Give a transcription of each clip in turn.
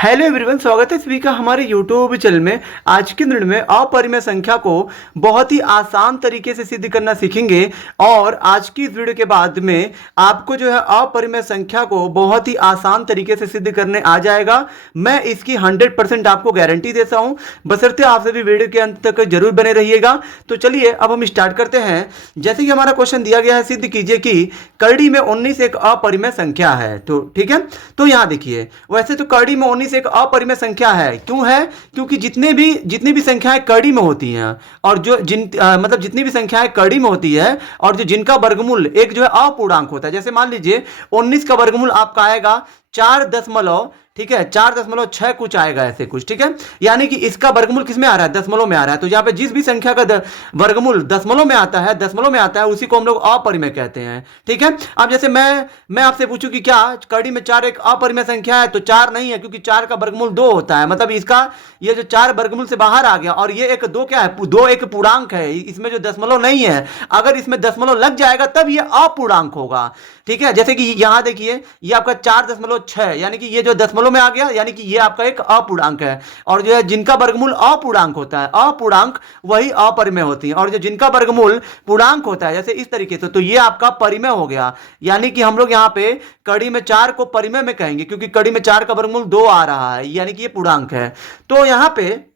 Hello everyone, स्वागत है सभी का हमारे यूट्यूब चैनल में। आज के दिन में अपरिमेय संख्या को बहुत ही आसान तरीके से सिद्ध करना सीखेंगे और आज की इस वीडियो के बाद में आपको जो है अपरिमेय संख्या को बहुत ही आसान तरीके से सिद्ध करने आ जाएगा। मैं इसकी 100% आपको गारंटी देता हूं, बशर्ते आप सभी वीडियो के अंत तक जरूर बने रहिएगा। तो चलिए अब हम स्टार्ट करते हैं। जैसे कि हमारा क्वेश्चन दिया गया है, सिद्ध कीजिए कि कड़ी में 19 एक अपरिमेय संख्या है। तो ठीक है, तो यहां देखिए, वैसे तो कड़ी में 19 एक अपरिमेय संख्या है। क्यों है? क्योंकि जितनी भी संख्याएं कड़ी में होती हैं और मतलब जितनी भी संख्याएं कड़ी में होती है और जो जिनका वर्गमूल एक जो है अपूर्णांक होता है, जैसे मान लीजिए 19 का वर्गमूल आपका आएगा 4 ठीक है 4.6 कुछ आएगा, ऐसे कुछ। ठीक है, यानी कि इसका वर्गमूल किस में आ रहा है? दशमलव में आ रहा है। तो यहाँ पे जिस भी संख्या का वर्गमूल दशमलव में आता है उसी को हम लोग अपरिमेय कहते हैं। ठीक है, अब जैसे मैं आपसे पूछूं कि क्या कड़ी में 4 एक अपरिमेय संख्या है? तो 4 नहीं है, क्योंकि 4 का वर्गमूल 2 होता है। मतलब इसका ये जो 4 वर्गमूल से बाहर आ गया और ये एक 2 क्या है? 2 एक पूर्णांक है, इसमें जो दशमलव नहीं है। अगर इसमें दशमलव लग जाएगा तब ये अपूर्णांक होगा। ठीक है, जैसे कि यहां देखिए, ये आपका 4.6 यानी कि ये जो दशमलव में आ गया, यानी कि ये आपका एक अपूर्णांक है। और जो है जिनका वर्गमूल अपूर्णांक होता है, अपूर्णांक वही अपरिमेय होती है। और जो जिनका वर्गमूल पूर्णांक होता है, जैसे इस तरीके से, तो ये आपका परिमेय हो गया। यानी कि हम लोग यहाँ पे कड़ी में 4 को परिमेय में कहेंगे, क्योंकि कड़ी में 4 का वर्गमूल 2 आ रहा है, यानी कि ये पूर्णांक है। तो यहां पे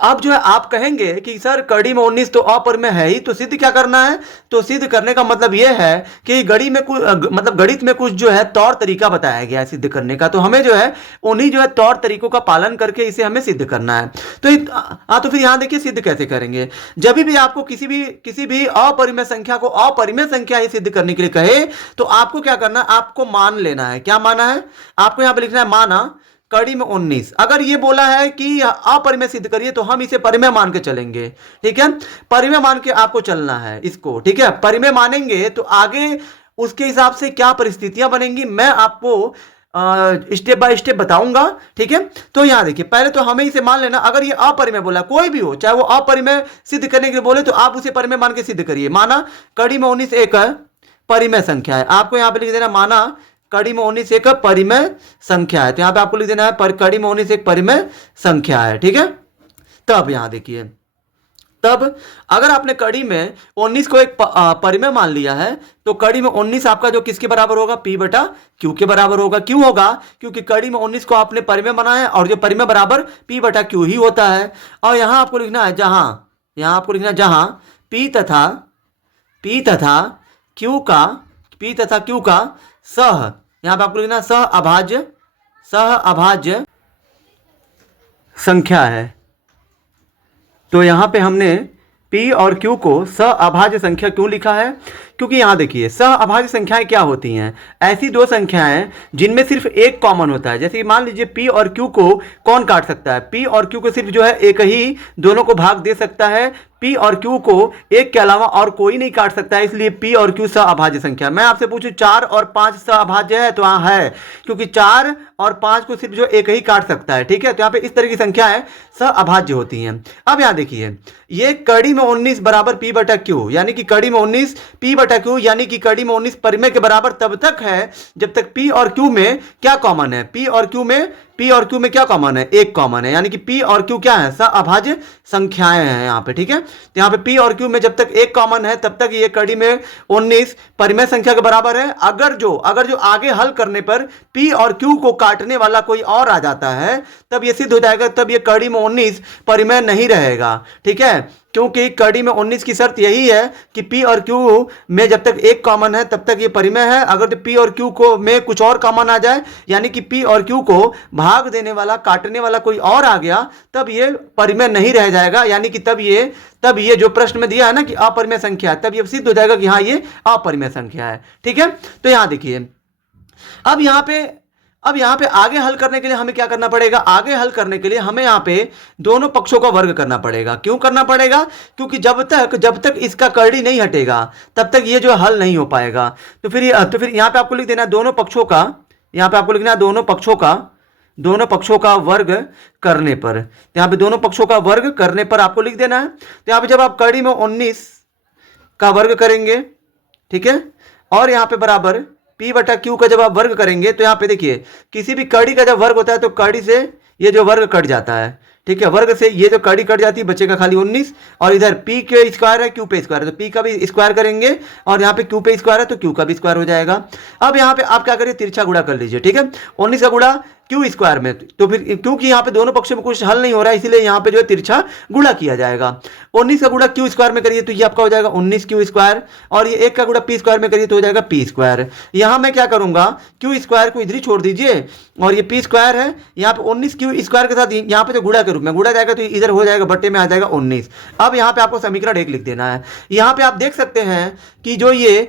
अब जो है आप कहेंगे कि सर कड़ी में 19 तो अपरिमेय है ही, तो सिद्ध क्या करना है? तो सिद्ध करने का मतलब यह है कि गणित में कुछ जो है तौर तरीका बताया गया है सिद्ध करने का। तो हमें जो है उन्हीं जो है तौर तरीकों का पालन करके इसे हमें सिद्ध करना है। तो फिर यहां देखिए सिद्ध कैसे करेंगे। जब भी आपको किसी भी अपरिमेय संख्या को अपरिमेय संख्या ही सिद्ध करने के लिए कहे, तो आपको क्या करना है? आपको मान लेना है। क्या माना है? आपको यहां पर लिखना है माना कड़ी में 19। अगर ये बोला है कि अपरिमेय सिद्ध करिए, तो हम इसे परिमेय मान के चलेंगे। ठीक है, परिमेय मान के आपको चलना है इसको। ठीक है, परिमेय मानेंगे तो आगे उसके हिसाब से क्या परिस्थितियां बनेंगी मैं आपको स्टेप बाय स्टेप बताऊंगा। ठीक है, तो यहां देखिए, पहले तो हमें इसे मान लेना। अगर ये अपरिमेय बोला, कोई भी हो, चाहे वो अपरिमेय सिद्ध करने के लिए बोले, तो आप उसे परिमेय मान के सिद्ध करिए। माना कड़ी में 19 एक परिमेय संख्या है। आपको यहां पर लिख देना माना कड़ी में 19 एक परिमेय संख्या है। तो यहां पे आपको लिख देना है कड़ी में 19 एक परिमेय संख्या है। ठीक है, तब यहां देखिए, तब अगर आपने कड़ी में 19 को एक परिमेय मान लिया है, तो कड़ी में 19 आपका जो किसके बराबर होगा? P बटा Q के बराबर होगा। क्यों होगा? क्योंकि कड़ी में 19 को आपने परिमेय बनाया है और जो परिमेय बराबर P बटा Q ही होता है। और यहां आपको लिखना है जहां P तथा Q का सह, यहां पे आपको लिखना सह अभाज्य संख्या है। तो यहां पे हमने P और Q को सह अभाज्य संख्या क्यों लिखा है? क्योंकि यहां देखिए, सह अभाज्य संख्याएं क्या होती हैं? ऐसी दो संख्याएं जिनमें सिर्फ एक कॉमन होता है। जैसे मान लीजिए P और Q को कौन काट सकता है? P और Q को सिर्फ जो है एक ही दोनों को भाग दे सकता है। P और Q को एक के अलावा और कोई नहीं काट सकता है, इसलिए P और Q सह अभाज्य संख्या। मैं आपसे पूछूं 4 और 5 सह अभाज्य है? तो हाँ है, क्योंकि 4 और 5 को सिर्फ जो एक ही काट सकता है। ठीक है, तो यहाँ पे इस तरह की संख्याएं सह अभाज्य होती हैं। अब यहाँ देखिए, ये कड़ी में 19 बराबर P बटा Q, यानी कि कड़ी में 19 P बटा Q, यानी कि कड़ी में 19 परिमेय के बराबर तब तक है जब तक P और Q में क्या कॉमन है? P और Q में क्या कॉमन है? एक कॉमन है, यानी कि P और Q क्या है? सह अभाज्य संख्याएं हैं यहाँ पे। ठीक है, तो यहाँ पे P और Q में जब तक एक कॉमन है तब तक ये कड़ी में 19 परिमेय संख्या के बराबर है। अगर जो आगे हल करने पर P और Q को काटने वाला कोई और आ जाता है, तब ये सिद्ध हो जाएगा, तब ये कड़ी में 19 परिमेय नहीं रहेगा। ठीक है, क्योंकि कड़ी में 19 की शर्त यही है कि P और Q में जब तक एक कॉमन है तब तक ये परिमेय है। अगर P और Q को में कुछ और कॉमन आ जाए, यानी कि P और Q को भाग देने वाला, काटने वाला कोई और आ गया, तब ये परिमेय नहीं रह जाएगा। यानी कि तब ये जो प्रश्न में दिया है ना कि अपरिमेय संख्या, तब ये सिद्ध हो जाएगा कि हाँ ये अपरिमेय संख्या है। ठीक है, तो यहां देखिए, अब यहाँ पे आगे हल करने के लिए हमें क्या करना पड़ेगा? आगे हल करने के लिए हमें यहाँ पे दोनों पक्षों का वर्ग करना पड़ेगा। क्यों करना पड़ेगा? क्योंकि जब तक इसका कड़ी नहीं हटेगा तब तक ये जो हल नहीं हो पाएगा। तो फिर यहाँ पे आपको लिख देना दोनों पक्षों का, यहाँ पे आपको लिखना दोनों पक्षों का वर्ग करने पर। तो यहाँ पे दोनों पक्षों का वर्ग करने पर आपको लिख देना है। तो यहाँ पे जब आप कड़ी में 19 का वर्ग करेंगे, ठीक है, और यहाँ पे बराबर P बटा Q का जब आप वर्ग करेंगे तो यहाँ पे देखिए किसी भी कड़ी का जब वर्ग होता है तो कड़ी से ये जो वर्ग कट जाता है, ठीक है, वर्ग से ये जो कड़ी कट जाती है, बचेगा खाली 19। और इधर P के स्क्वायर है, Q पे स्क्वायर है, तो P का भी स्क्वायर करेंगे और यहाँ पे Q पे स्क्वायर है तो Q का भी स्क्वायर हो जाएगा। अब यहाँ पे आप क्या करिए, तिरछा गुणा कर लीजिए, ठीक है, 19 का गुणा Q स्क्वायर में, तो फिर क्योंकि यहाँ पे दोनों पक्षों में कुछ हल नहीं हो रहा है इसलिए यहाँ पे जो है तिरछा गुणा किया जाएगा। 19 का गुणा Q स्क्वायर में करिए तो ये आपका हो जाएगा 19 Q स्क्वायर, और ये 1 का गुणा P स्क्वायर में करिए तो हो जाएगा P स्क्वायर। यहाँ मैं क्या करूंगा, Q स्क्वायर को इधर ही छोड़ दीजिए और ये P स्क्वायर है, यहाँ पे 19 Q स्क्वायर के साथ यहाँ पे जो गुणा के रूप में गुणा जाएगा तो इधर हो जाएगा, बट्टे में आ जाएगा 19। अब यहाँ पे आपको समीकरण 1 लिख देना है। यहाँ पे आप देख सकते हैं कि जो ये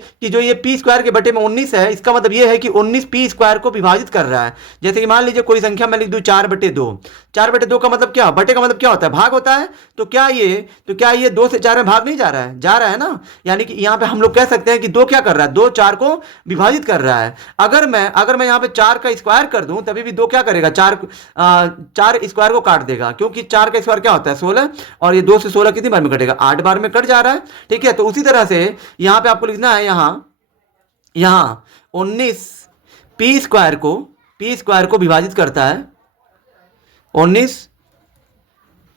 P स्क्वायर के बटे में 19 है, इसका मतलब ये है कि 19 P स्क्वायर को विभाजित कर रहा है। जैसे कि मान लीजिए कोई संख्या मैं लिख दूं 4/2, 4/2 का मतलब क्या, बटे का मतलब क्या होता है, भाग होता है। तो क्या ये 2 से 4 में भाग नहीं जा रहा है ना, यानी कि यहाँ पे हम लोग कह सकते हैं कि 2 क्या कर रहा है, 2 4 को विभाजित कर रहा है। अगर मैं यहाँ पे 4 का स्क्वायर कर दूं तभी भी 2 क्या करेगा, 4 स्क्वायर को काट देगा, क्योंकि 4 का स्क्वायर क्या होता है 16, और ये 2 से 16 कितनी बार में कटेगा, 8 बार में कट जा रहा है, ठीक है। तो उसी तरह से यहाँ पे आपको लिखना है, यहाँ 19 P स्क्वायर को विभाजित करता है, 19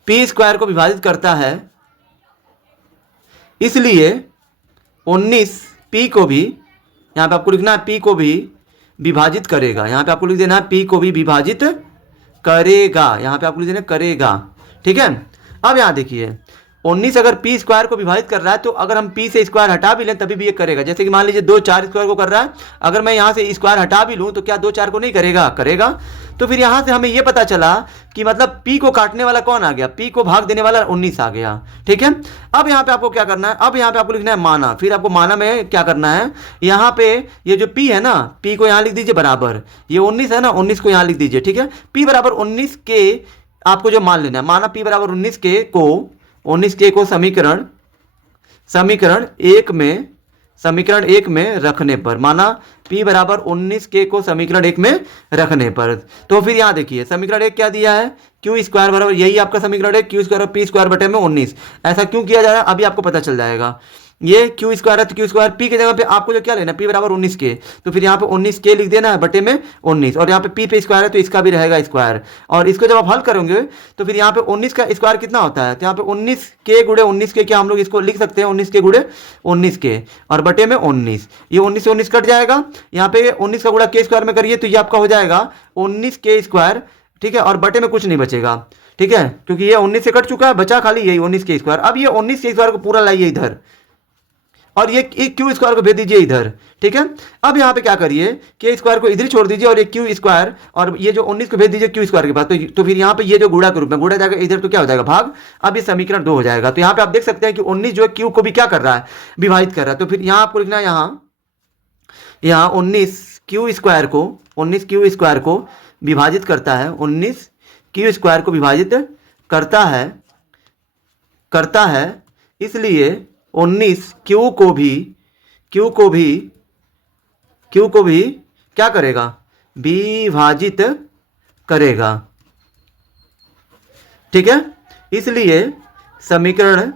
P स्क्वायर को विभाजित करता है, इसलिए 19 P को भी, यहाँ पे आपको लिखना है P को भी विभाजित करेगा, यहाँ पे आपको लिख देना है P को भी विभाजित करेगा, यहाँ पे आपको लिख देना करेगा, ठीक है। अब यहाँ देखिए 19 अगर P स्क्वायर को विभाजित कर रहा है तो अगर हम P से स्क्वायर हटा भी लें तभी भी ये करेगा। जैसे कि मान लीजिए 2 4 स्क्वायर को कर रहा है, अगर मैं यहाँ से स्क्वायर हटा भी लूँ तो क्या 2 4 को नहीं करेगा। तो फिर यहाँ से हमें ये पता चला कि मतलब P को काटने वाला कौन आ गया, P को भाग देने वाला 19 आ गया, ठीक है। अब यहाँ पे आपको क्या करना है, अब यहाँ पे आपको लिखना है माना, फिर आपको माना में क्या करना है, यहाँ पे ये जो P है ना, P को यहाँ लिख दीजिए बराबर, ये 19 है ना, 19 को यहाँ लिख दीजिए, ठीक है। P बराबर 19 के आपको जो मान लेना है, माना P बराबर 19 के को समीकरण एक में रखने पर, माना P बराबर 19 के को समीकरण 1 में रखने पर, तो फिर यहाँ देखिए समीकरण 1 क्या दिया है, Q स्क्वायर बराबर, यही आपका समीकरण है, Q स्क्वायर और P स्क्वायर बटे में 19। ऐसा क्यों किया जा रहा है अभी आपको पता चल जाएगा। ये Q स्क्वायर है तो Q स्क्वायर, P की जगह पे आपको जो क्या लेना है, P बराबर 19 के, तो फिर यहाँ पे 19 के लिख देना है बटे में 19, और यहाँ पे P पे स्क्वायर है तो इसका भी रहेगा स्क्वायर, और इसको जब आप हल करोगे तो फिर यहाँ पे 19 का स्क्वायर कितना होता है, तो यहाँ पे 19 के गुणे 19 के, क्या हम लोग इसको लिख सकते हैं 19 के गुणे 19 के और बटे में 19, ये 19 से 19 कट जाएगा, यहाँ पे 19 का गुणा के स्क्वायर में करिए तो ये आपका हो जाएगा 19 के स्क्वायर, ठीक है, और बटे में कुछ नहीं बचेगा, ठीक है, क्योंकि ये 19 से कट चुका है, बचा खाली यही 19 के स्क्वायर। अब ये 19 के स्क्वायर को पूरा लाइए इधर और ये Q स्क्वायर को भेज दीजिए इधर, ठीक है। अब यहाँ पे क्या करिए, के स्क्वायर को इधर छोड़ दीजिए और ये Q स्क्वायर और ये जो 19 को भेज दीजिए Q स्क्वायर के पास, तो फिर यहाँ पे ये जो गुणा के रूप में गुणा जाएगा इधर तो क्या हो जाएगा भाग। अब ये समीकरण 2 हो जाएगा। तो यहाँ पे आप देख सकते हैं कि 19 जो है Q को भी क्या कर रहा है, विभाजित कर रहा है। तो फिर यहाँ आपको लिखना है, यहाँ 19 Q स्क्वायर को विभाजित करता है, 19 Q स्क्वायर को विभाजित करता है, इसलिए 19 Q को भी क्या करेगा, विभाजित करेगा, ठीक है। इसलिए समीकरण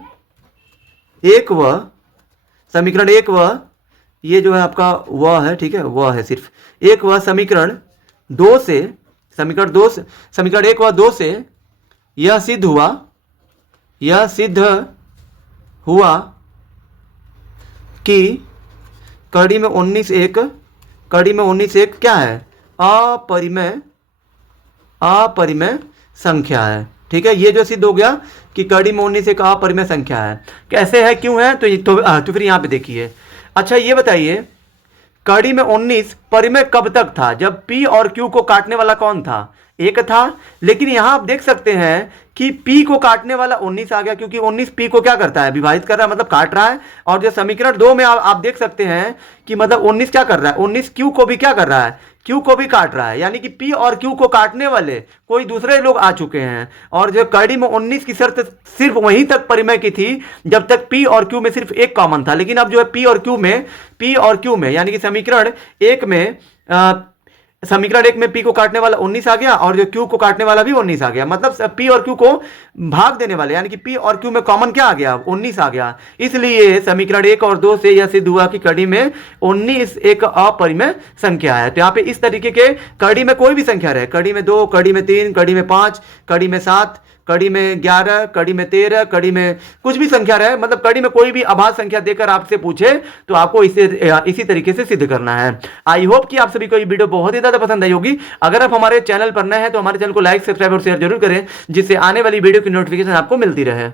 एक व ये जो है आपका वह है, ठीक है, वह है सिर्फ एक व समीकरण 2 से, समीकरण 1 व 2 से यह सिद्ध हुआ कि कड़ी में 19 एक क्या है, अपरिमेय संख्या है, ठीक है। ये जो सिद्ध हो गया कि कड़ी में 19 एक अपरिमेय संख्या है। कैसे है, क्यों है, तो फिर यहाँ पे देखिए। अच्छा ये बताइए, कड़ी में 19 परिमेय कब तक था, जब P और Q को काटने वाला कौन था, 1 था। लेकिन यहां आप देख सकते हैं कि P को काटने वाला 19 आ गया, क्योंकि 19 P को क्या करता है, विभाजित कर रहा है, मतलब काट रहा है। और जो समीकरण 2 में आप देख सकते हैं कि मतलब 19 क्या कर रहा है, 19 Q को भी क्या कर रहा है, Q को भी काट रहा है, यानी कि P और Q को काटने वाले कोई दूसरे लोग आ चुके हैं। और जो कड़ी में 19 की शर्त सिर्फ वहीं तक परिमेय की थी जब तक P और Q में सिर्फ एक कॉमन था। लेकिन अब जो है P और Q में यानी कि समीकरण 1 में समीकरण एक में p को काटने वाला 19 आ गया और जो q को काटने वाला भी 19 आ गया। मतलब p और q को भाग देने वाले यानी कि p और q में कॉमन क्या आ गया, 19 आ गया। इसलिए समीकरण 1 और 2 से यह सिद्ध हुआ कि कड़ी में 19 एक अपरिमेय संख्या है। तो यहाँ पे इस तरीके के कड़ी में कोई भी संख्या रहे, कड़ी में 2, कड़ी में 3, कड़ी में 5, कड़ी में 7, कड़ी में 11, कड़ी में 13, कड़ी में कुछ भी संख्या रहे, मतलब कड़ी में कोई भी अभाज्य संख्या देकर आपसे पूछे तो आपको इसी तरीके से सिद्ध करना है। आई होप कि आप सभी को ये वीडियो बहुत ही ज्यादा पसंद आई होगी। अगर आप हमारे चैनल पर नए हैं तो हमारे चैनल को लाइक, सब्सक्राइब और शेयर जरूर करें, जिससे आने वाली वीडियो की नोटिफिकेशन आपको मिलती रहे।